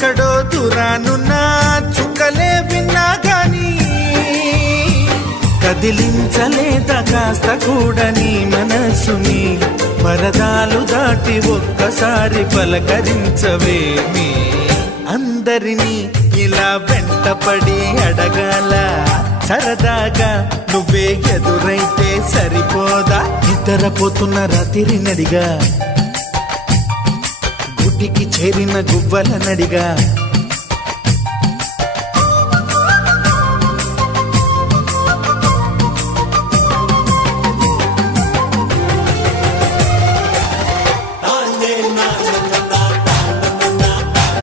ఎక్కడో దూరానున్నా చుక్కలే విన్నా గాని కదిలించలేదా కాస్త కూడా నీ మనసుని పరదాలు దాటి ఒక్కసారి పలకరించవేమి అందరినీ ఇలా వెంటపడి అడగాల సరదాగా నువ్వే ఎదురైతే సరిపోదా నిద్రపోతున్న రాత్రి నడిగా గుటికి చేరిన గువ్వల నడిగా